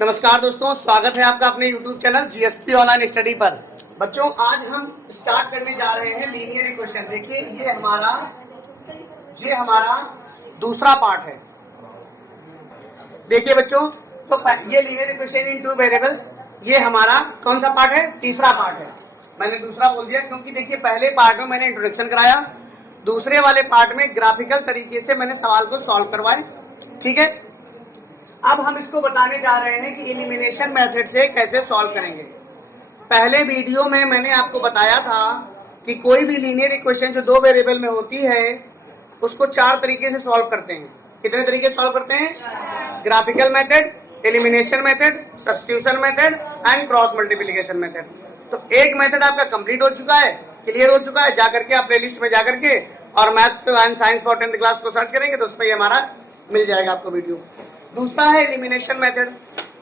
नमस्कार दोस्तों, स्वागत है आपका अपने YouTube channel GSP online study पर। बच्चों, आज हम स्टार्ट करने जा रहे हैं लीनियर इक्वेशन। देखिए, ये हमारा दूसरा पार्ट है। देखिए बच्चों, तो ये linear equation in two variables, ये हमारा कौन सा पार्ट है? तीसरा पार्ट है। मैंने दूसरा बोल दिया क्योंकि देखिए, पहले पार्ट में मैंने इंट्रोडक्शन कराया, दूसरे वाले पार्ट में ग्राफिकल तरीके से मैंने सवाल को सॉल्व करवाए। ठीक है, अब हम इसको बताने जा रहे हैं कि एलिमिनेशन मेथड से कैसे सॉल्व करेंगे। पहले वीडियो में मैंने आपको बताया था कि कोई भी लीनियर इक्वेशन जो दो वेरिएबल में होती है उसको चार तरीके से सॉल्व करते हैं। कितने तरीके सॉल्व करते हैं? Graphical method, elimination method, substitution method and cross multiplication method. तो एक मेथड आपका कंप्लीट हो चुका है, क्लियर हो चुका है। जाकर के आप प्लेलिस्ट में जाकर के और maths and science for 10th class को सर्च करेंगे तो उस पर ये हमारा मिल जाएगा आपको वीडियो। दूसरा है एलिमिनेशन मेथड।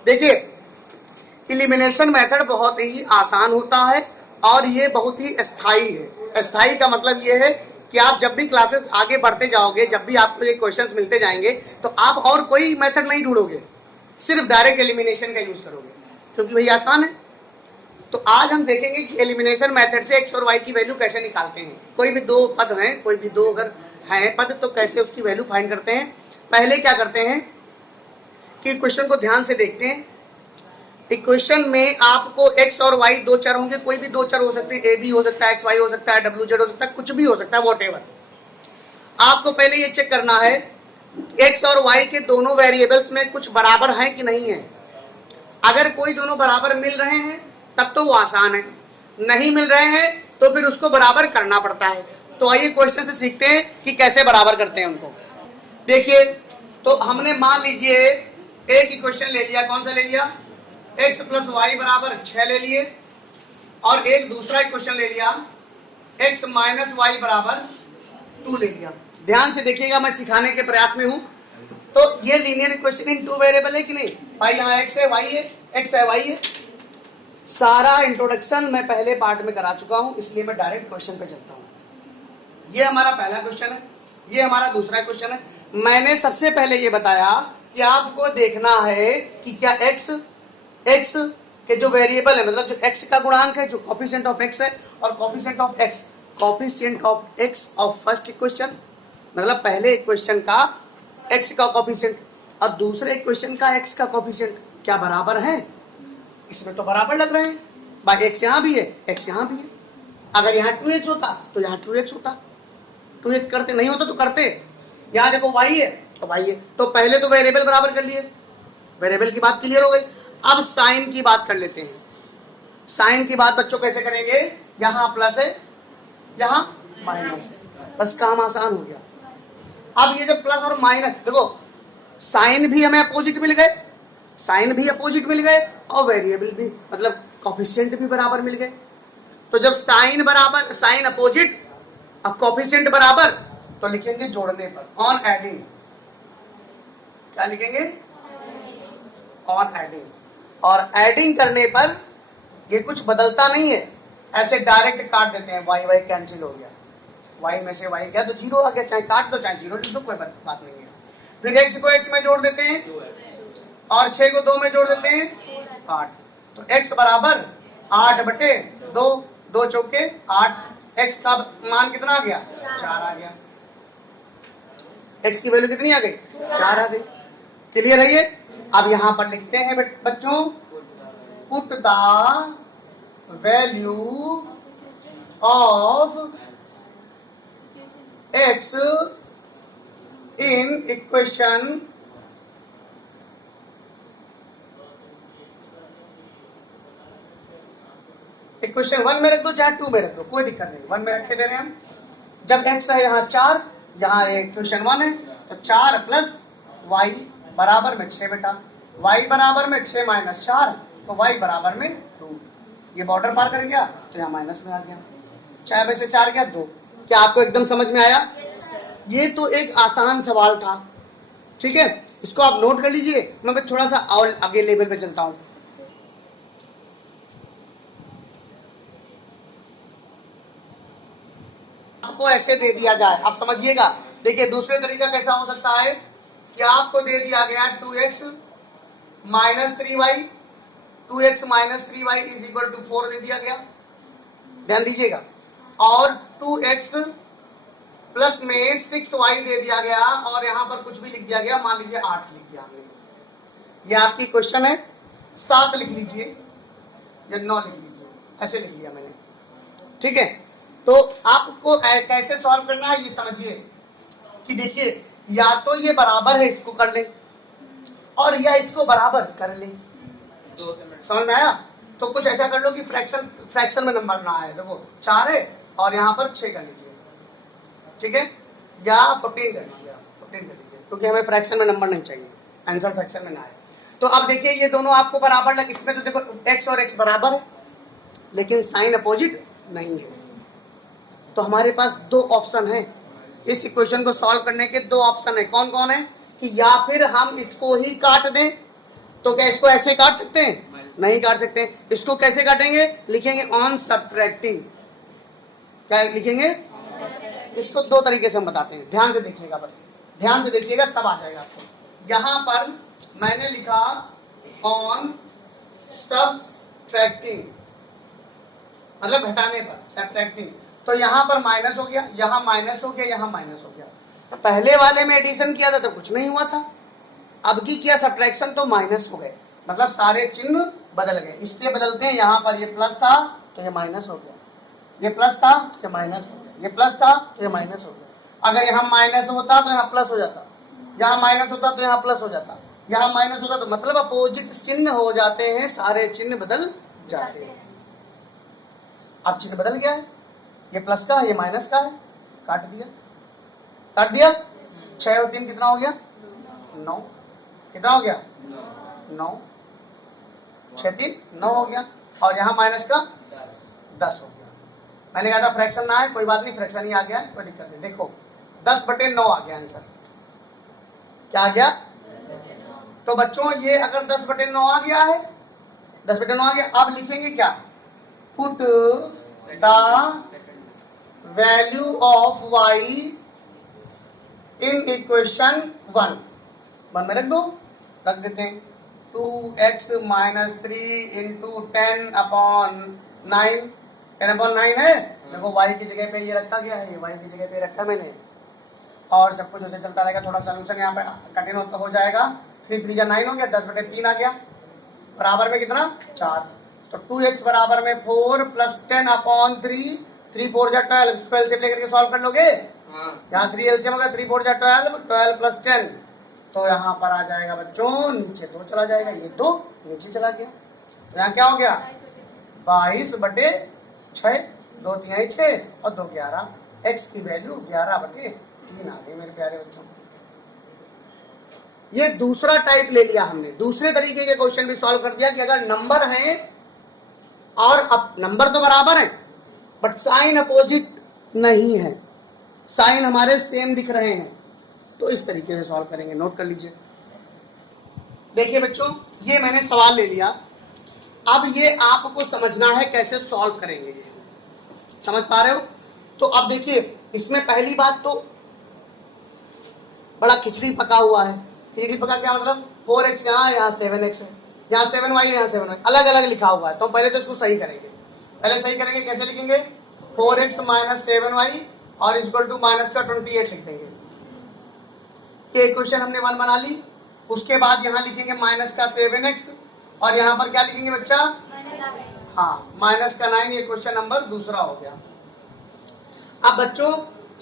देखिए, एलिमिनेशन मेथड बहुत ही आसान होता है और ये बहुत ही स्थायी है। स्थायी का मतलब ये है कि आप जब भी क्लासेस आगे बढ़ते जाओगे, जब भी आपको ये क्वेश्चंस मिलते जाएंगे तो आप और कोई मेथड नहीं ढूंढोगे, सिर्फ डायरेक्ट एलिमिनेशन का यूज करोगे क्योंकि वही आसान है। तो आज हम देखेंगे कि एलिमिनेशन मेथड से एक्स और वाई की वैल्यू कैसे निकालते हैं। कोई भी दो पद हैं, कोई भी दो अगर हैं पद, तो कैसे उसकी वैल्यू फाइंड करते हैं। पहले क्या करते हैं कि क्वेश्चन को ध्यान से देखते हैं। इक्वेशन में आपको x और y दो चर होंगे, कोई भी दो चर हो सकते हैं, a b हो सकता है, x y हो सकता है, w z हो सकता है, कुछ भी हो सकता है, वॉटेवर। आपको पहले ये चेक करना है x और y के दोनों वेरिएबल्स में कुछ बराबर है कि नहीं है। अगर कोई दोनों बराबर मिल रहे हैं तब तो वो आसान है, नहीं मिल रहे हैं तो फिर उसको बराबर करना पड़ता है। तो आइए क्वेश्चन से सीखते हैं कि कैसे बराबर करते हैं उनको। देखिए, तो हमने मान लीजिए एक इक्वेशन ले लिया, कौन सा ले लिया? x प्लस वाई बराबर 6 ले लिए, और एक दूसरा इक्वेशन ले लिया x माइनस वाई बराबर 2 ले लिया। ध्यान से देखिएगा, मैं सिखाने के प्रयास में हूं। तो ये linear equation in two variable है कि नहीं? भाई यहाँ x है, y है, x है, y है। सारा इंट्रोडक्शन मैं पहले पार्ट में करा चुका हूं, इसलिए मैं डायरेक्ट क्वेश्चन पे चलता हूं। ये हमारा पहला क्वेश्चन है, ये हमारा दूसरा क्वेश्चन है। मैंने सबसे पहले ये बताया कि आपको देखना है कि क्या x के जो वेरिएबल है, मतलब जो x का गुणांक है, जो कोफिशिएंट ऑफ x है, और coefficient of x of first equation, मतलब पहले इक्वेशन का x का कोफिशिएंट और दूसरे इक्वेशन का x का कोफिशिएंट क्या बराबर है। इसमें तो बराबर लग रहे हैं भाई, x यहाँ भी है, x यहाँ भी है। अगर यहाँ 2h होता तो यहाँ 2h होता, 2h करते, नहीं होता तो करते। यहाँ देखो y है तो y है, तो पहले तो वेरिएबल बराबर कर लिए, वेरिएबल की बात क्लियर हो गई। अब साइन की बात कर लेते हैं। साइन की बात बच्चों कैसे करेंगे? यहाँ प्लस है, यहाँ माइनस है, बस काम आसान हो गया। अब ये जब प्लस और माइनस, देखो साइन भी हमें अपोजिट मिल गए, साइन भी अपोजिट मिल गए और वेरिएबल भी, मतलब कोफिशिएंट भी बराबर मिल गए। तो जब साइन बराबर, साइन अपोजिट और कोफिशिएंट बराबर, तो लिखेंगे जोड़ने पर, ऑन एडिंग। क्या लिखेंगे? On adding. और एडिंग करने पर ये कुछ बदलता नहीं है, ऐसे डायरेक्ट काट देते हैं, वाई वाई कैंसिल हो गया, वाई में से वाई गया तो जीरो आ गया, चाहे काट दो चाहे जीरो लिख दो, कोई बात नहीं है। फिर x को x में जोड़ देते हैं और 6 को 2 में जोड़ देते हैं, 8। तो x बराबर 8/2, 2 चौके 8। x का मान कितना आ गया? 4 आ गया। x की वैल्यू कितनी आ गई? 4 आ गई। क्लियर है ये? अब यहां पर लिखते हैं बच्चों, put the value of x in equation equation 1 में रख दो चाहे 2 में रख दो, कोई दिक्कत नहीं, 1 में रखे दे रहे हैं हम। जब x है यहाँ 4, यहाँ इक्वेशन 1 है, तो 4 प्लस y बराबर में 6 बेटा, y बराबर में 6 माइनस 4, तो y बराबर में 2। ये बॉर्डर पार कर गया तो यहाँ माइनस में आ गया, 6 में से 4 गया 2। क्या आपको एकदम समझ में आया? ये तो एक आसान सवाल था, ठीक है, इसको आप नोट कर लीजिए। मैं थोड़ा सा और आगे लेवल पे चलता हूँ। आपको ऐसे दे दिया जाए, आप समझिएगा। देखिए दूसरे तरीका कैसा हो सकता है कि आपको दे दिया गया 2x -3y, 2x - 3y is equal to 4 दे दिया गया, ध्यान दीजिएगा, और 2x प्लस में 6y दे दिया गया, और यहां पर कुछ भी लिख दिया गया, मान लीजिए 8 लिख दिया हमने। ये आपकी क्वेश्चन है, 7 लिख लीजिए या 9 लिख लीजिए, ऐसे लिख लिया मैंने, ठीक है। तो आपको कैसे सॉल्व करना है ये समझिए कि देखिए, या तो ये बराबर है इसको कर ले, और या इसको बराबर कर ले, समझ में आया। तो कुछ ऐसा कर लो कि फ्रैक्शन में नंबर ना आए, देखो 4 है और यहाँ पर 6 कर लीजिए, ठीक है, या 14 कर लीजिए, 14 कर लीजिए, क्योंकि हमें फ्रैक्शन में नंबर नहीं चाहिए, आंसर फ्रैक्शन में ना आए। तो अब देखिए ये दोनों आपको बराबर लगे, इसमें तो देखो x और x बराबर है, लेकिन साइन अपोजिट नहीं है। तो हमारे पास दो ऑप्शन है, इस इक्वेशन को सॉल्व करने के दो ऑप्शन है। कौन कौन है कि या फिर हम इसको ही काट दें, तो क्या इसको ऐसे काट सकते हैं? नहीं काट सकते। इसको कैसे काटेंगे? लिखेंगे ऑन सब्ट्रैक्टिंग। क्या लिखेंगे? इसको दो तरीके से हम बताते हैं, ध्यान से देखिएगा, बस ध्यान से देखिएगा, सब आ जाएगा आपको। यहां पर मैंने लिखा ऑन सब्ट्रैक्टिंग, मतलब घटाने पर, सब्ट्रैक्टिंग। तो यहां पर माइनस हो गया, यहां माइनस हो गया, यहां माइनस हो गया। तो पहले वाले में एडिशन किया था तो कुछ नहीं हुआ था, अब की किया सब्ट्रैक्शन तो माइनस हो गए, मतलब सारे चिन्ह बदल गए। इससे बदलते हैं, यहां पर ये प्लस था तो ये माइनस हो गया, ये प्लस था तो ये माइनस हो गया, ये प्लस था तो ये माइनस हो गया। अगर यहाँ माइनस होता तो यहाँ प्लस हो जाता, यहाँ माइनस होता तो यहाँ प्लस हो जाता, यहाँ माइनस होता तो, मतलब अपोजिट चिन्ह हो जाते हैं, सारे चिन्ह बदल जाते हैं। अब चिन्ह बदल गया है, ये प्लस का है, ये माइनस का है, काट दिया, काट दिया। 6 और 3 कितना हो गया? 9। कितना हो गया? 9। 6 3 9 हो गया, और यहाँ माइनस का 10 हो गया। मैंने कहा था फ्रैक्शन ना है, कोई बात नहीं, फ्रैक्शन ही आ गया है, कोई दिक्कत नहीं। देखो 10/9 आ गया आंसर। क्या आ गया? तो बच्चों ये अगर 10/9 आ गया है, 10/9 आ गया, अब लिखेंगे क्या? Put the value of y in equation 1 में रख दो, रख देते हैं। 2x - 3 इंटू 10/9, 10/9 है। देखो y की जगह पे ये रखा गया है, ये y की जगह पे रखा मैंने, और सब कुछ ऐसे चलता रहेगा। थोड़ा सोल्यूशन यहाँ पे कठिन हो जाएगा। 3 3 9 हो गया, 10/3 आ गया, बराबर में कितना? 4। तो 2x बराबर में 4 + 10/3, 3 4 जा 12, इसको एलसीएम लेकर के सॉल्व कर लोगे। यहाँ 3 एलसीएम होगा, 3 4 जा 12, 12 + 10, तो यहाँ पर आ जाएगा बच्चों, नीचे 2 चला जाएगा, ये 2 नीचे चला गया, तो यहाँ क्या हो गया? 22/6, 2 3 6 और 2 11, x की वैल्यू 11/3 आ गई मेरे प्यारे बच्चों। ये दूसरा टाइप ले लिया हमने, दूसरे तरीके के क्वेश्चन भी सॉल्व कर दिया कि अगर नंबर है और अब नंबर तो बराबर है बट साइन अपोजिट नहीं है, साइन हमारे सेम दिख रहे हैं, तो इस तरीके से सॉल्व करेंगे। नोट कर लीजिए। देखिए बच्चों, ये मैंने सवाल ले लिया, अब ये आपको समझना है कैसे सॉल्व करेंगे, ये समझ पा रहे हो? तो अब देखिए, इसमें पहली बात तो बड़ा खिचड़ी पका हुआ है। खिचड़ी पका क्या मतलब? 4x यहाँ 7x है, यहाँ 7y है, यहाँ 7y, अलग अलग लिखा हुआ है। तो पहले तो इसको सही करेंगे, पहले सही करेंगे। कैसे लिखेंगे? 4x - 7y और इक्वल टू माइनस का 28 लिख देंगे। ये इक्वेशन हमने 1 बना ली। उसके बाद यहाँ लिखेंगे माइनस का 7x, और यहाँ पर क्या लिखेंगे बच्चा? हाँ, माइनस का 9। ये क्वेश्चन नंबर दूसरा हो गया। अब बच्चों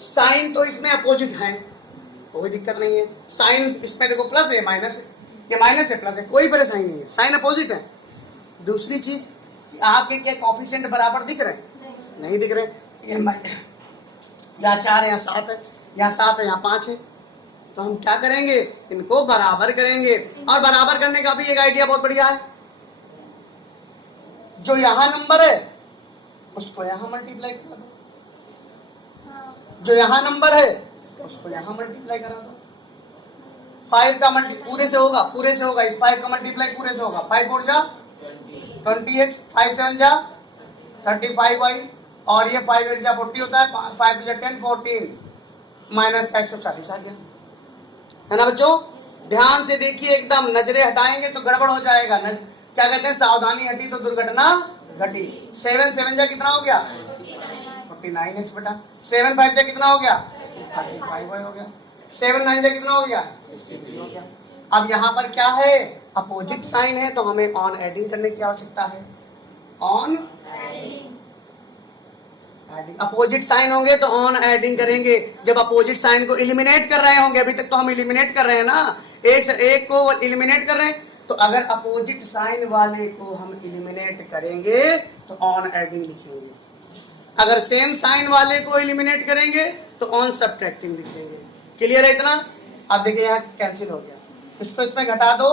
साइन तो इसमें अपोजिट है, कोई दिक्कत नहीं है। साइन इसमें देखो प्लस है, माइनस है, ये माइनस है, प्लस है, कोई परेशानी नहीं है, साइन अपोजिट है। दूसरी चीज, आपके क्या कोएफिशिएंट बराबर दिख रहे हैं? नहीं दिख रहे। यहाँ 4 है, यहाँ 7 है, यहाँ 7 है, यहाँ 5 है, तो हम क्या करेंगे? इनको बराबर करेंगे। और बराबर करने का भी एक आइडिया बहुत बढ़िया है, जो यहाँ नंबर है उसको यहाँ मल्टीप्लाई करा दो, जो यहाँ नंबर है उसको यहाँ मल्टीप्लाई करा दो। 5 का मल्टी पूरे से होगा, पूरे से होगा, इस 5 का मल्टीप्लाई पूरे से होगा। 5 4 जा 20x, 5 7 जा 35y, और ये 5 8 जा 40 होता है, 5 2 जा 10 14 माइनस का 140 आ गया, है ना बच्चों? ध्यान से देखिए, एकदम नजरें हटाएंगे तो गड़बड़ हो जाएगा। क्या कहते हैं, सावधानी हटी तो दुर्घटना घटी। 7 7 जा कितना हो गया 49x बेटा। 7 5 जा कितना हो गया 35 हो गया। 7 9 जा कितना हो गया 63 हो गया। अब यहाँ पर क्या है, अपोजिट साइन है तो हमें ऑन एडिंग करने की आवश्यकता है। ऑन एडिंग, अपोजिट साइन होंगे तो ऑन एडिंग करेंगे। जब अपोजिट साइन को इलिमिनेट कर रहे होंगे, अभी तक तो हम इलिमिनेट कर रहे हैं ना, एक को इलिमिनेट कर रहे हैं, तो अगर अपोजिट साइन वाले को हम इलिमिनेट करेंगे तो ऑन एडिंग लिखेंगे। अगर सेम साइन वाले को इलिमिनेट करेंगे तो ऑन सब्ट्रैक्टिंग लिखेंगे। क्लियर है इतना? अब देखिए यहाँ कैंसिल हो गया, इसको इसमें घटा दो,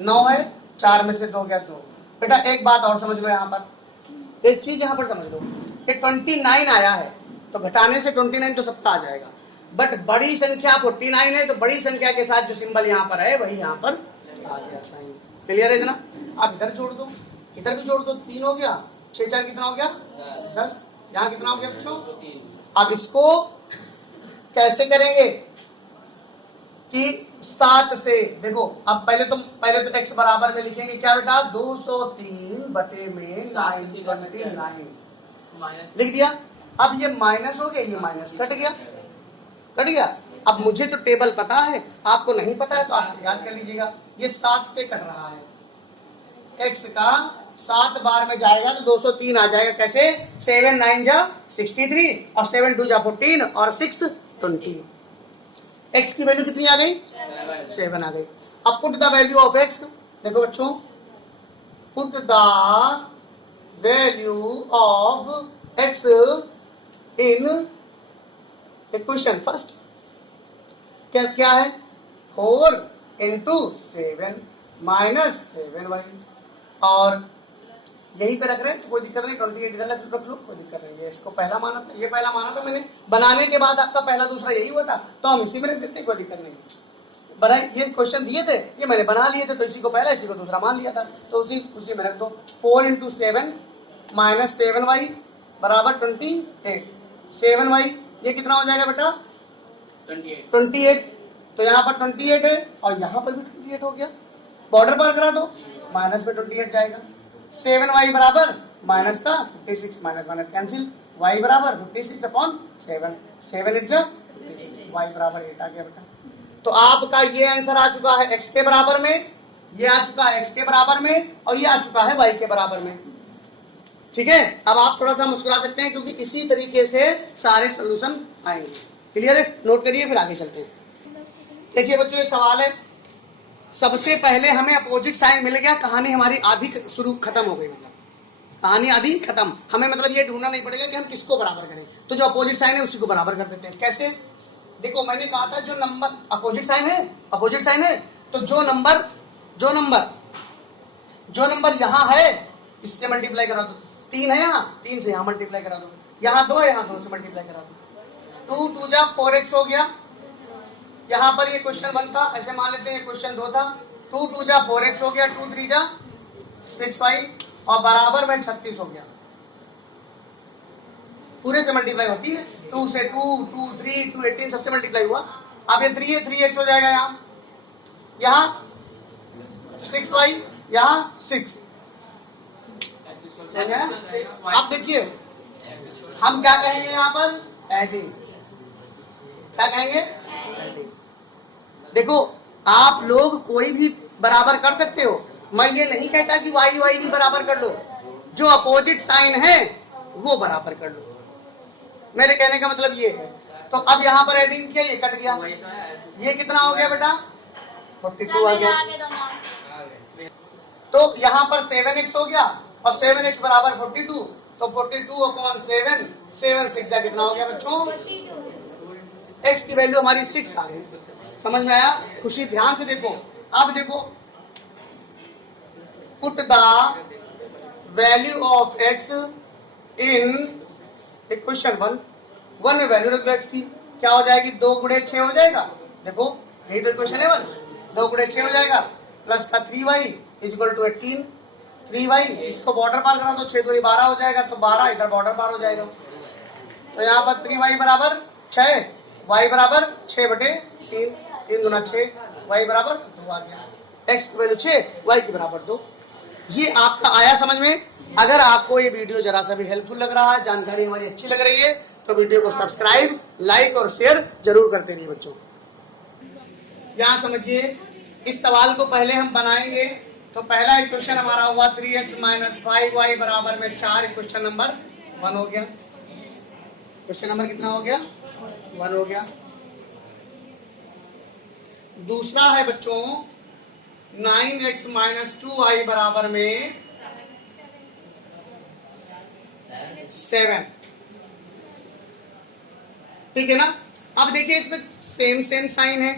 9 है, 4 में से 2 गया 2। बेटा एक बात और समझ लो, यहाँ पर एक चीज यहाँ पर समझ लो कि 29 आया है तो घटाने से 29 तो सबका आ जाएगा, बट बड़ी संख्या 49 है तो बड़ी संख्या के साथ जो सिंबल यहाँ पर है वही यहाँ पर आ गया साइन। क्लियर है इतना? आप इधर जोड़ दो, इधर भी जोड़ दो, 3 हो गया, 6 4 कितना हो गया 10, यहाँ कितना हो गया बच्चों। अब इसको कैसे करेंगे कि 7 से देखो, अब पहले तो x बराबर में लिखेंगे क्या बेटा, 203 बटे में 929 लिख दिया। अब ये माइनस हो गया, ये माइनस कट गया। अब मुझे तो टेबल पता है, आपको नहीं पता है तो आप याद कर लीजिएगा। ये 7 से कट रहा है, x का 7 बार में जाएगा तो 203 आ जाएगा। कैसे, 7 9 जा 63 और 7 2 जा 14 और 6 20। x की वैल्यू कितनी आ गई 7 आ गई। अब put the value of x, देखो बच्चों, put the value of x in equation first. क्या है, 4 इंटू 7 माइनस 7y, और यही पे रख रहे हैं तो कोई दिक्कत नहीं, 28 इधर रख लो, कोई दिक्कत नहीं है। इसको पहला माना था, ये पहला माना था मैंने, बनाने के बाद आपका पहला दूसरा यही हुआ था तो हम इसी में रख देते हैं, कोई दिक्कत नहीं है। बनाए ये क्वेश्चन दिए थे, ये मैंने बना लिए थे तो इसी को पहला इसी को दूसरा मान लिया था, तो उसी में रख दो। 4 इंटू 7 माइनस 7y बराबर 28। 7y ये कितना हो जाएगा बेटा 28। तो यहाँ पर 28 है और यहाँ पर भी 28 हो गया, बॉर्डर पार करा दो, माइनस में 28 जाएगा। 7y बराबर माइनस का 56, माइनस माइनस कैंसिल, y बराबर 56 अपॉन 7, 7 8 जा 56, y बराबर 8 आ गया बेटा। तो आपका ये आंसर आ चुका है x के बराबर में, ये आ चुका है x के बराबर में, और ये आ चुका है y के बराबर में। ठीक है, अब आप थोड़ा सा मुस्कुरा सकते हैं क्योंकि इसी तरीके से सारे सोल्यूशन आएंगे। क्लियर है? नोट करिए, फिर आगे चलते हैं। देखिए बच्चों, ये सवाल है, सबसे पहले हमें अपोजिट साइन मिल गया, कहानी हमारी आधी शुरू खत्म हो गई, मतलब कहानी आधी खत्म। हमें मतलब ये ढूंढना नहीं पड़ेगा कि हम किसको बराबर करें, तो जो अपोजिट साइन है उसी को बराबर कर देते हैं। कैसे, देखो मैंने कहा था जो नंबर अपोजिट साइन है तो जो नंबर यहाँ है इससे मल्टीप्लाई करा दो। 3 है यहाँ, 3 से यहाँ मल्टीप्लाई करा दो, यहाँ 2 है, यहाँ 2 से मल्टीप्लाई करा दो। 2 2 जा 4x हो गया। यहाँ पर ये क्वेश्चन 1 था, ऐसे मान लेते हैं क्वेश्चन 2 था। 2 2 जा 4x हो गया, 2 3 जा 6y और बराबर में 36 हो गया। पूरे से मल्टीप्लाई होती है, 2 से 2 2 3 2 18 सबसे मल्टीप्लाई हुआ। अब ये 3 है, 3x हो जाएगा यहाँ 6y, यहाँ 6। अब देखिए हम क्या कहेंगे यहाँ पर, एडिंग। क्या कहेंगे, एडिंग। देखो आप लोग कोई भी बराबर कर सकते हो, मैं ये नहीं कहता कि y ही बराबर कर लो, जो अपोजिट साइन है वो बराबर कर लो, मेरे कहने का मतलब ये है। तो अब यहाँ पर एडिंग किया, ये कट गया, ये कितना हो गया बेटा 42 आ गया। तो यहाँ पर 7x हो गया और 7x बराबर 42, तो 42 अपॉन 7, 7 6 जा कितना हो गया बच्चों, x की वैल्यू हमारी 6 आ गई। समझ में आया? खुशी ध्यान से देखो। अब देखो, put the value of x in equation 1 में वैल्यू रख दो x की, क्या हो जाएगी 2 गुणे 6 हो जाएगा। देखो यही तो इक्वेशन है 1, 2 गुणे 6 हो जाएगा, प्लस का 3y is equal to 18। 3y इसको बॉर्डर पार करा दो, 6 2 12 हो जाएगा, तो 12 इधर बॉर्डर पार हो जाएगा। तो यहाँ पर 3y बराबर 6, y बराबर 6 बटे 3, 3 गुना 6, y बराबर 2 आ गया, x की वैल्यू 6, y की बराबर 2। ये आपका आया समझ में? अगर आपको ये वीडियो जरा सा भी हेल्पफुल लग रहा है, जानकारी हमारी अच्छी लग रही है, तो वीडियो को सब्सक्राइब, लाइक और शेयर जरूर करते रहिए बच्चों। यहाँ समझिए, इस सवाल को पहले हम बनाएंगे। तो पहला इक्वेशन हमारा हुआ 3x माइनस 5y बराबर में 4, क्वेश्चन नंबर 1 हो गया। क्वेश्चन नंबर कितना हो गया? 1 हो गया। दूसरा है बच्चों 9x माइनस 2y बराबर में 7, ठीक है ना। अब देखिए इसमें सेम सेम साइन है,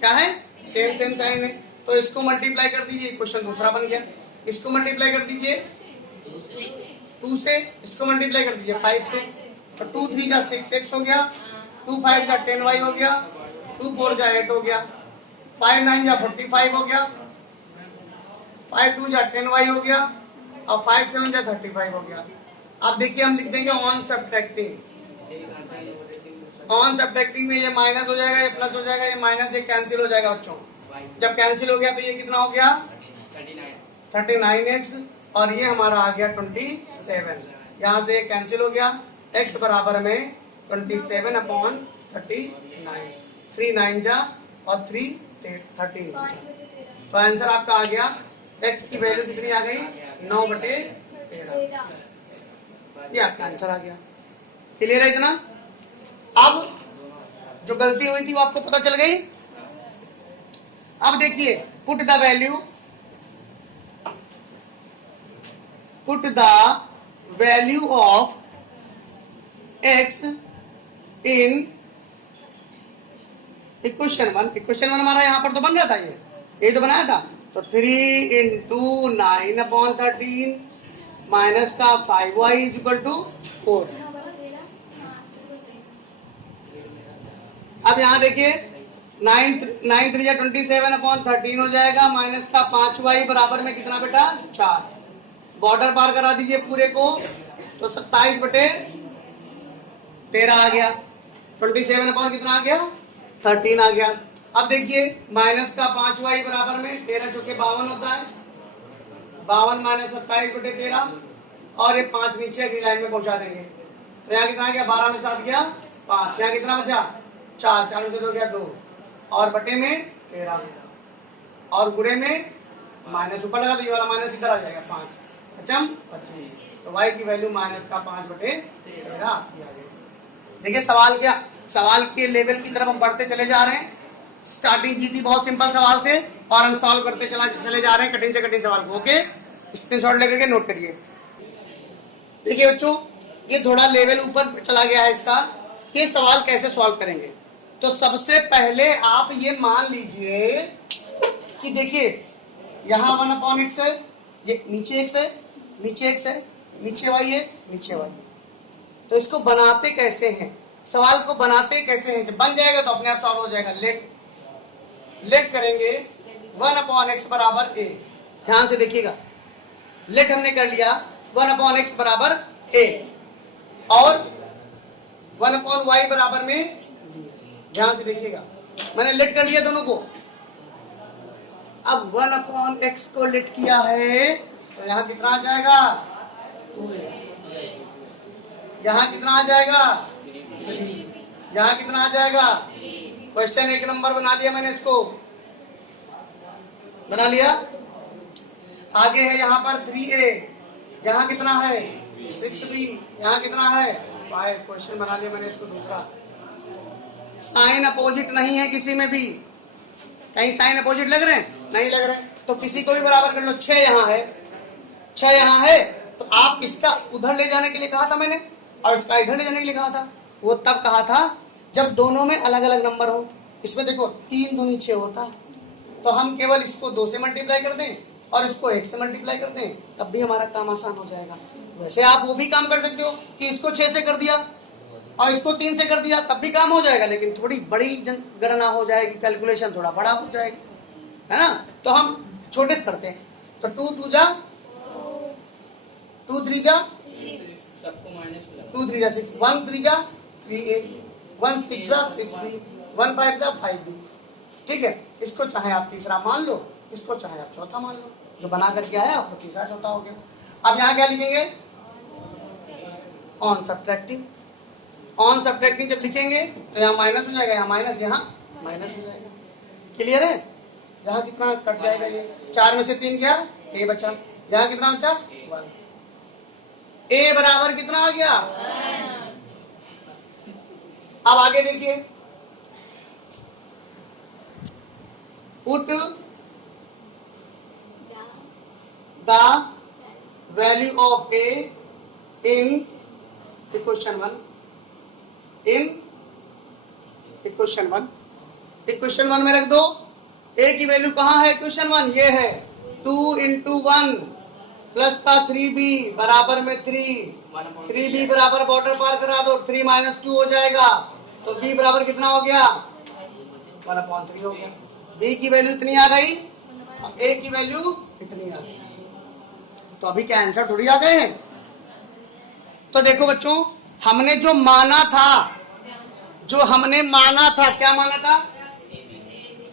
क्या है? सेम सेम साइन है, तो इसको मल्टीप्लाई कर दीजिए, क्वेश्चन दूसरा बन गया। इसको मल्टीप्लाई कर दीजिए 2 से, इसको मल्टीप्लाई कर दीजिए 5 से, तो 2 3 जा 6 x हो गया, 2 5 जा 10y हो गया, 2 4 जा 8 हो गया, 5 9 जा 45 हो गया, 5 2 जा 10y हो गया, और 5 7 जा 35 हो गया। अब देखिए हम लिख देंगे ऑन सब्ट्रैक्टिंग। ऑन सब्ट्रैक्टिंग में ये माइनस हो जाएगा, ये प्लस हो जाएगा, ये माइनस ये कैंसिल हो जाएगा बच्चों। जब कैंसिल हो गया तो ये कितना हो गया? 39x, और ये हमारा आ गया 27। यहाँ से ये कैंसिल हो गया, x बराबर में 27 अपॉन 39, 3 9 जा और 3 13 जा। तो आंसर आपका आ गया, x की वैल्यू कितनी आ गई? 9/13। ये आपका आंसर आ गया। क्लियर है इतना? अब जो गलती हुई थी वो आपको पता चल गई। अब देखिए, put the value of x in equation 1। Equation 1 हमारा यहां पर तो बन गया था, ये तो बनाया था। तो 3 × 9/13 माइनस का 5y इज इक्वल टू 4। अब यहाँ देखिए 9 3 27 अपॉन 13 हो जाएगा, माइनस का 5y बराबर में कितना बेटा? 4। बॉर्डर पार करा दीजिए पूरे को, तो 27/13 आ गया। 27 अपॉन कितना आ गया? 13 आ गया। अब देखिए माइनस का 5y बराबर में 13 चौके 52 होता है, 52 माइनस 27/13, और ये 5 नीचे अगली लाइन में पहुंचा देंगे। तो यहाँ कितना आ गया? 12 में 7 गया 5, यहाँ कितना बचा? 4, 4 में से 2 गया 2, और बटे में 13, और गुणे में माइनस ऊपर लगा, तो ये वाला माइनस इधर आ जाएगा 5, 25। तो y की वैल्यू माइनस का 5/13 आपकी आ गई। देखिए सवाल के लेवल की तरफ हम बढ़ते चले जा रहे हैं। स्टार्टिंग की थी बहुत सिंपल सवाल से, और हम सॉल्व करते चले जा रहे हैं कठिन से कठिन सवाल को। ओके, स्क्रीनशॉट लेकर के नोट करिए। देखिए बच्चों, ये थोड़ा लेवल ऊपर चला गया है इसका, ये सवाल कैसे सॉल्व करेंगे। तो सबसे पहले आप ये मान लीजिए कि देखिए यहाँ 1/x है, ये नीचे x है, नीचे x है, नीचे y है, नीचे y। तो इसको बनाते कैसे हैं, सवाल को बनाते कैसे हैं? जब बन जाएगा तो अपने आप सॉल्व हो जाएगा। लेट करेंगे 1/x बराबर a। ध्यान से देखिएगा, लेट हमने कर लिया 1/x बराबर a, और 1/y बराबर में, ध्यान से देखिएगा, मैंने लेट कर लिया दोनों को। अब 1/x को लेट किया है, तो यहाँ कितना आ जाएगा? 2a। यहाँ कितना आ जाएगा? 3। यहाँ कितना आ जाएगा? क्वेश्चन 1 नंबर बना लिया मैंने, इसको बना लिया। आगे है यहाँ पर 3a, यहाँ कितना है? 6b, यहाँ कितना है? 5। क्वेश्चन बना लिया मैंने इसको दूसरा। साइन अपोजिट नहीं है किसी में भी, कहीं साइन अपोजिट लग रहे हैं? नहीं लग रहे, तो किसी को भी बराबर कर लो। 6 यहाँ है, 6 यहाँ है, तो आप इसका उधर ले जाने के लिए कहा था मैंने, और इसका इधर ले जाने के लिए कहा था। वो तब कहा था जब दोनों में अलग अलग नंबर हो। इसमें देखो 3 दूनी 6 होता है, तो हम केवल इसको 2 से मल्टीप्लाई कर दें और इसको 1 से मल्टीप्लाई कर दें, तब भी हमारा काम आसान हो जाएगा। वैसे आप वो भी काम कर सकते हो कि इसको 6 से कर दिया और इसको 3 से कर दिया, तब भी काम हो जाएगा, लेकिन थोड़ी बड़ी गणना हो जाएगी, कैलकुलेशन थोड़ा बड़ा हो जाएगा, है ना। तो हम छोटे से करते हैं। तो 2 2 जा 2 3 जा 2 3 जा 6, 1 3 जा 3a, 1 6 जा 6b, 1 5 जा 5b। ठीक है, इसको चाहे आप तीसरा मान लो, इसको चाहे आप चौथा मान लो, जो बना करके आया आपको तीसरा चौथा हो गया। अब यहाँ क्या लिखेंगे, ऑन सब्ट्रैक्टिंग। ऑन सब्ट्रैक्टिंग जब लिखेंगे तो यहाँ माइनस हो जाएगा, यहाँ माइनस, यहाँ माइनस हो जाएगा। क्लियर है? यहाँ कितना कट जाएगा, ये 4 में से 3 गया, ए बचा। यहाँ कितना बचा, 1। ए बराबर कितना आ गया। अब आगे देखिए, put the value of A in equation 1। In equation 1, equation 1 में रख दो। ए की वैल्यू कहाँ है, इक्वेशन 1 ये है, 2 into 1 प्लस का 3b बराबर में 3, 3b बराबर बॉर्डर पार करा दो, 3 - 2 हो जाएगा, तो b बराबर कितना हो गया, 1/3 हो गया। b की वैल्यू इतनी आ गई, a की वैल्यू इतनी आ गई। तो अभी क्या आंसर थोड़ी आ गए हैं। तो देखो बच्चों, हमने जो माना था, जो हमने माना था, क्या माना था,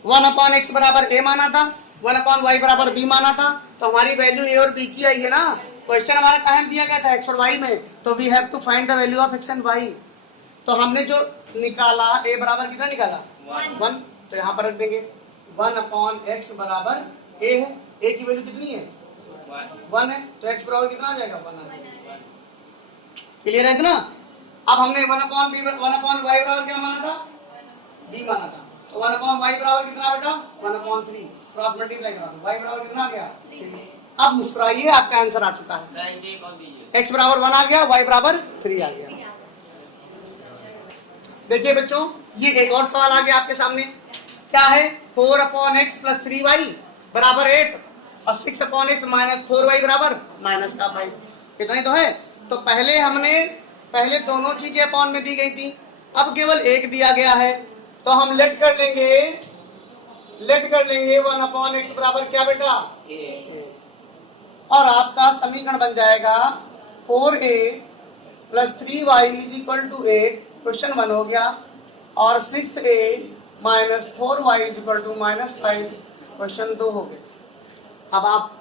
1/x बराबर a माना था, 1/y बराबर b माना था। तो हमारी वैल्यू a और b की आई है ना। क्वेश्चन हमारा कहाँ दिया गया था, x और y में, तो we have to find the value of x and y। तो हमने जो निकाला, a बराबर कितना निकाला, 1, तो यहाँ पर रख देंगे 1/x बराबर a है, a की वैल्यू कितनी है, 1 है, तो x बराबर कितना आ जाएगा, 1 आ जाएगा। क्लियर है इतना। अब हमने 1/y बराबर क्या माना था, b माना था, तो 1/y बराबर कितना बेटा, 1/3, क्रॉस मल्टीप्लाई करा दो, y बराबर कितना आ गया, 3। अब मुस्कुराइए, आपका आंसर आ चुका है, x बराबर 1 आ गया, y बराबर 3 आ गया। देखिए बच्चों, ये एक और सवाल आ गया आपके सामने, क्या है, 4/x + 3y बराबर 8 और 6/x - 4y बराबर -5। इतना ही तो है। तो पहले दोनों चीजें अपॉन में दी गई थी, अब केवल एक दिया गया है, तो हम लेट कर लेंगे 1/x बराबर क्या बेटा, और आपका समीकरण बन जाएगा 4a + 3y = 8, क्वेश्चन 1 हो गया, और 6a - 4y = -5, क्वेश्चन 2 हो गया। अब आप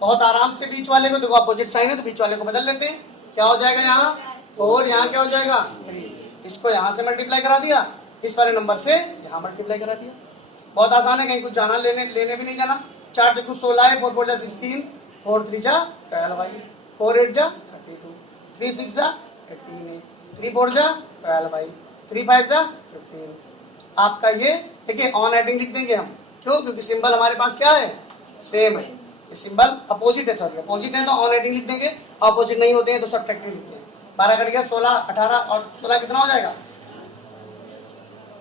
बहुत आराम से बीच वाले को, देखो अपोजिट साइन है तो बीच वाले को बदल लेते हैं, क्या हो जाएगा, यहाँ 4, यहाँ क्या हो जाएगा 3, इसको यहाँ से मल्टीप्लाई करा दिया, इस वाले नंबर से यहाँ मल्टीप्लाई करा दिया। बहुत आसान है, कहीं कुछ जाना लेने भी नहीं जाना। 4 × 16 है, 4 × 4 = 16, 4 × 3 = 12, 4 × 8 = 32, 3 × 6 = 18, 3 × 4 = 12, 3 × 5 = 15। आपका ये देखिए, ऑन एडिंग लिख देंगे हम, क्यों, क्योंकि सिंबल हमारे पास क्या है, सेम है, ये सिंबल अपोजिट है, सॉरी अपोजिट है तो ऑन एडिंग लिख देंगे, अपोजिट नहीं होते हैं तो सब्ट्रैक्टिंग लिखते हैं। 12 कट गया, 16, 18 और 16 कितना हो जाएगा,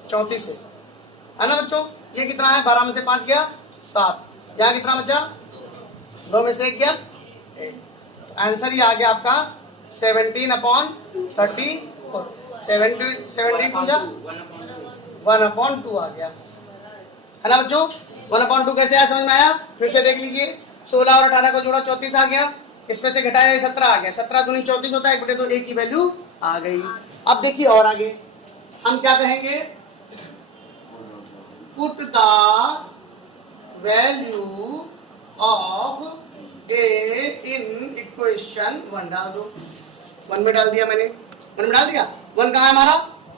34 है ना बच्चों। ये कितना है, 12 में से 5 गया 7, यहाँ कितना बचा, 2 में से 1 गया 8। आंसर ये आ गया आपका 17/34, 1/2 आ गया, है ना बच्चों। 1/2 कैसे आया, समझ में आया, फिर से देख लीजिए, 16 और 18 को जोड़ा 34 आ गया, इसमें से घटाया 17 आ गया, 17 दूनी 34 होता है, 1/2 a की वैल्यू आ गई। अब देखिए और आगे हम क्या कहेंगे, put the value of a in equation 1 डाल दो। 1 में डाल दिया मैंने, 1 में डाल दिया, 1 कहाँ है हमारा,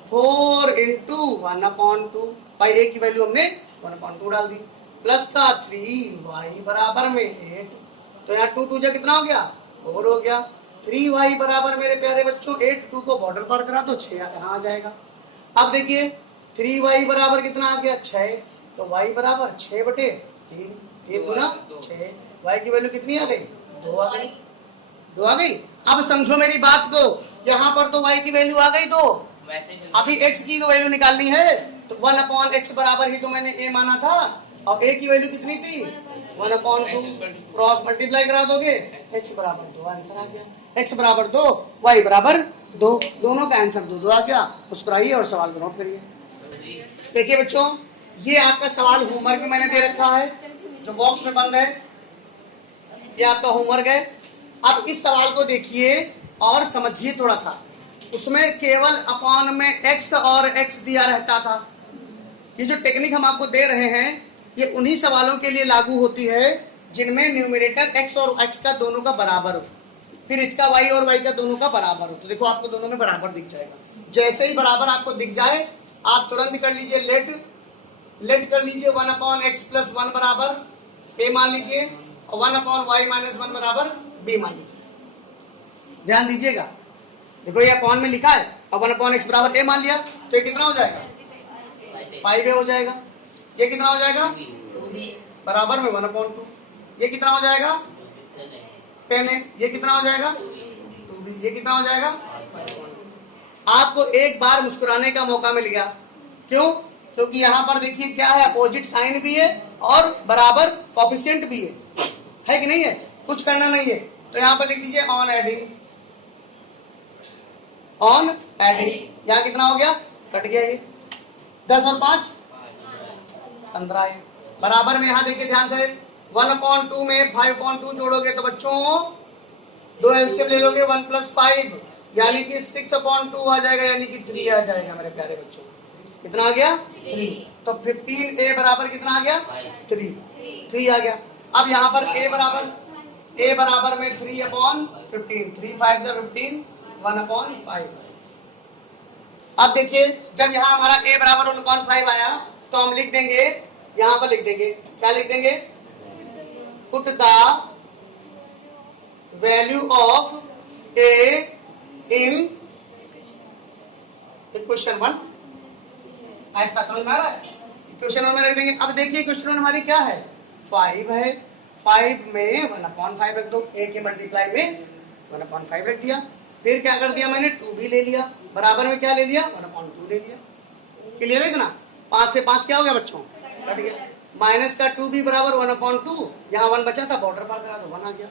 4 × 1/2, भाई a की वैल्यू हमने 1/2 डाल दी, प्लस का 3y बराबर में 8, तो यहाँ 2 × 2 कितना हो गया, 4 हो गया, 3y बराबर मेरे प्यारे बच्चों 8, 2 को बॉर्डर पार करा दो, 6 यहाँ आ जाएगा। अब देखिए 3y बराबर कितना आ गया, 6, तो y बराबर 6/3, 3 गुना 6, y की वैल्यू कितनी आ गई, 2 आ गई, 2 आ गई। अब समझो मेरी बात को, यहाँ पर तो y की वैल्यू आ गई, तो अभी x की तो वैल्यू निकालनी है, तो 1/x बराबर ही तो मैंने a माना था, और a की वैल्यू कितनी थी, 1/2, क्रॉस मल्टीप्लाई करा दोगे, x बराबर 2 आंसर आ गया, x बराबर 2, y बराबर 2, दोनों का आंसर 2 आ गया। मुस्कुराइए और सवाल को नोट करिए। देखिए बच्चों, ये आपका सवाल होमवर्क में मैंने दे रखा है, जो बॉक्स में बंद है, ये आपका होमवर्क है। अब इस सवाल को देखिए और समझिए थोड़ा सा, उसमें केवल अपॉन में x और x दिया रहता था, ये जो टेक्निक हम आपको दे रहे हैं ये उन्हीं सवालों के लिए लागू होती है जिनमें न्यूमरेटर x और x का दोनों का बराबर हो, फिर इसका y और y का दोनों का बराबर हो। तो देखो आपको दोनों में बराबर दिख जाएगा। जैसे ही बराबर आपको दिख जाए आप तुरंत कर लीजिए लेट कर लीजिए 1/x + 1 बराबर a मान लीजिए और 1/y - 1 बराबर b मान लीजिए। ध्यान दीजिएगा, देखो ये अपॉन में लिखा है और 1/x बराबर a मान लिया तो ये कितना हो जाएगा 5a हो जाएगा। ये कितना हो जाएगा 2b बराबर में 1/2। ये कितना हो जाएगा 10a। ये कितना हो जाएगा 2b। ये कितना हो जाएगा 5। आपको एक बार मुस्कुराने का मौका मिल गया। क्यों? क्योंकि यहाँ पर देखिए क्या है, अपोजिट साइन भी है और बराबर कोएफिशिएंट भी है कि नहीं है? कुछ करना नहीं है तो यहाँ पर लिख दीजिए ऑन एडिंग। यहाँ कितना हो गया, कट गया ये 10 और 5 15 है। बराबर में यहाँ देखिए ध्यान से 1/2 में 5/2 जोड़ोगे तो बच्चों 2 एलसीएम ले लोगे 1 + 5 यानी कि 6/2 आ जाएगा, यानी कि 3 आ जाएगा मेरे प्यारे बच्चों। कितना आ गया 3। तो 15a बराबर कितना आ गया 3 आ गया। अब यहाँ पर a बराबर में 3/15 3 5 जा 15 1/5। अब देखिए जब यहाँ हमारा a बराबर 1/5 आया तो हम लिख देंगे, यहाँ पर लिख देंगे, क्या लिख देंगे, put the value of a in question 1। ऐसा समझ में आ रहा है? क्वेश्चन 1 में रख देंगे। अब देखिए क्वेश्चन 1 हमारी क्या है 5 है, 5 में 1/5 रख दो, a के मल्टीप्लाई में 1/5 रख दिया। फिर क्या कर दिया मैंने 2b ले लिया, बराबर में क्या ले लिया 1/2 ले लिया। क्लियर है इतना? 5 से 5 क्या हो गया बच्चों कट गया। माइनस का 2b बराबर 1/2, यहाँ 1 बचा था बॉर्डर पार करा तो 1 आ गया।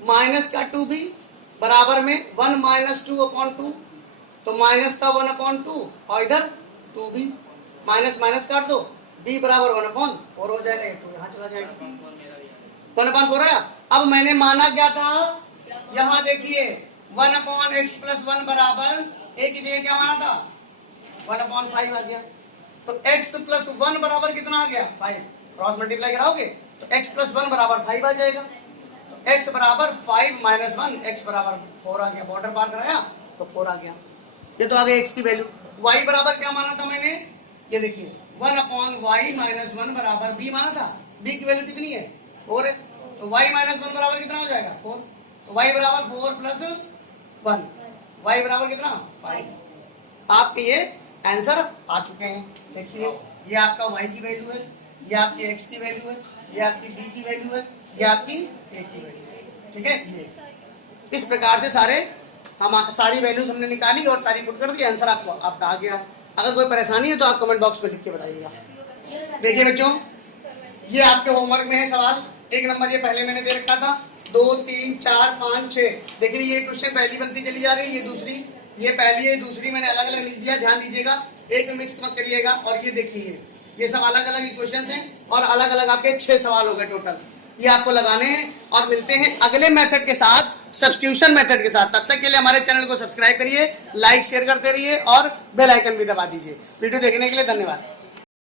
माइनस का 2b बराबर में 1 - 2/2 तो माइनस का 1/2 और इधर 2b माइनस माइनस काट दो, b बराबर 1/4 हो जाएगा, तो यहाँ चला जाएगा 1/4 आया। अब मैंने माना क्या था, यहाँ देखिए 1/x + 1 बराबर a की जगह क्या माना था 1/5 आ गया। तो x + 1 बराबर कितना आ गया 5। क्रॉस मल्टीप्लाई कराओगे तो x + 1 बराबर 5 आ जाएगा। तो x बराबर 5 - 1 x बराबर 4 आ गया। बॉर्डर पार कराया तो 4 आ गया। ये तो आ गया x की वैल्यू। y बराबर क्या माना था मैंने, ये देखिए 1/y - 1 बराबर b माना था। b की वैल्यू कितनी है 4 है, तो y - 1 बराबर कितना हो जाएगा 4। तो y बराबर 4 + 1 y बराबर कितना 5। आपके ये आंसर आ चुके हैं। देखिए ये आपका y की वैल्यू है, ये आपकी x की वैल्यू है, ये आपकी b की वैल्यू है, ये आपकी a की वैल्यू है। ठीक है, ये इस प्रकार से सारी वैल्यूज हमने निकाली और सारी पुट कर दी, आंसर आपका आ गया। अगर कोई परेशानी है तो आप कमेंट बॉक्स में लिख के बताइएगा। देखिए बच्चों ये आपके होमवर्क में है सवाल 1 नंबर, ये पहले मैंने दे रखा था 2 3 4 5 6। देखिए ये क्वेश्चन पहली बनती चली जा रही है, ये दूसरी, ये पहली है, दूसरी मैंने अलग अलग लिख दिया। ध्यान दीजिएगा, एक में मिक्स मत करिएगा। और ये देखिए ये सब अलग अलग क्वेश्चन हैं और अलग अलग आपके 6 सवाल हो गए टोटल। ये आपको लगाने हैं और मिलते हैं अगले मेथड के साथ, सब्स्टिट्यूशन मेथड के साथ। तब तक के लिए हमारे चैनल को सब्सक्राइब करिए, लाइक शेयर करते रहिए और बेल आइकन भी दबा दीजिए। वीडियो देखने के लिए धन्यवाद।